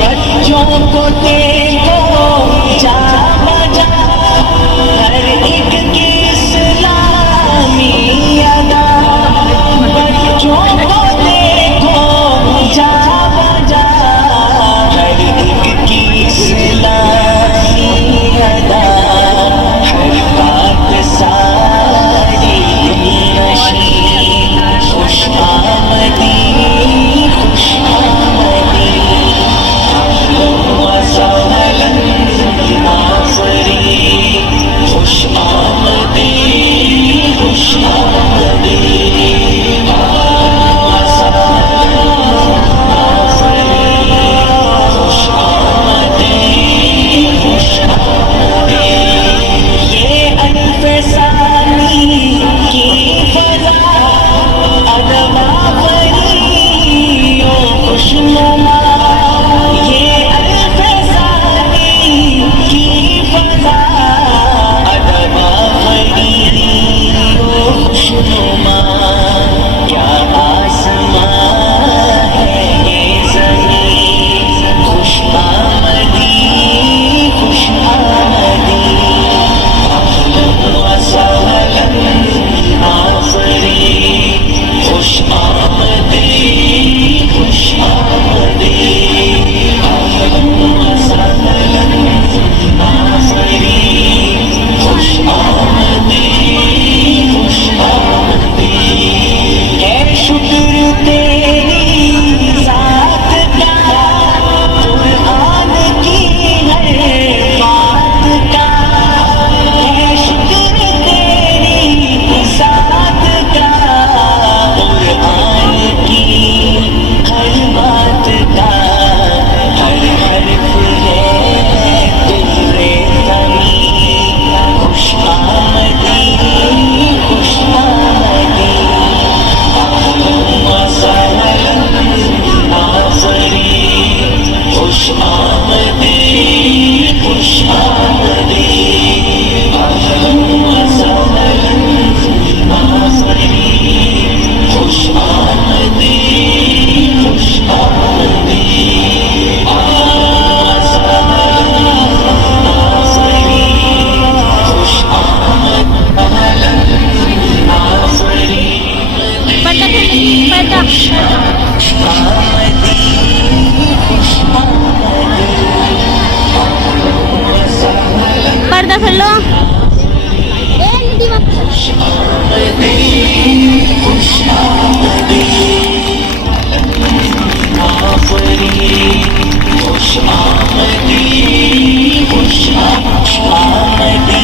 बच्चों को देखो जा बजा, हर एक की इस्लामी अदा। बच्चों को देखो जा बजा, हर एक की इस्लामी अदा। हर बात सारी नशी, खुश आमदी खुश आमदी। खुश आमदी खुश आमदी। खुश आमदी खुश आमदी। ये अल्फसानी की फजा, अदबा परी ओ खुशनुमा। ये अल्फसानी की फजा, अदबा परी ओ खुशनुमा। क्या आसमां है ये ज़मीं, खुश आमदी खुश आमदी। खुश आमदी खुश आमदी। खुश आमदी खुश आमदी। है शुक्र तेरी ज़ात का, कुरान की हर बात का। है शुक्र तेरी ज़ात का, कुरान की हर बात का। हर हर्फ है तुझे तमी, खुश आमदी खुश आमदी। खुश आमदी खुश आमदी। खुश आमदी खुश आमदी। पर्दा खोल लो। खुश आमदी खुश आमदी।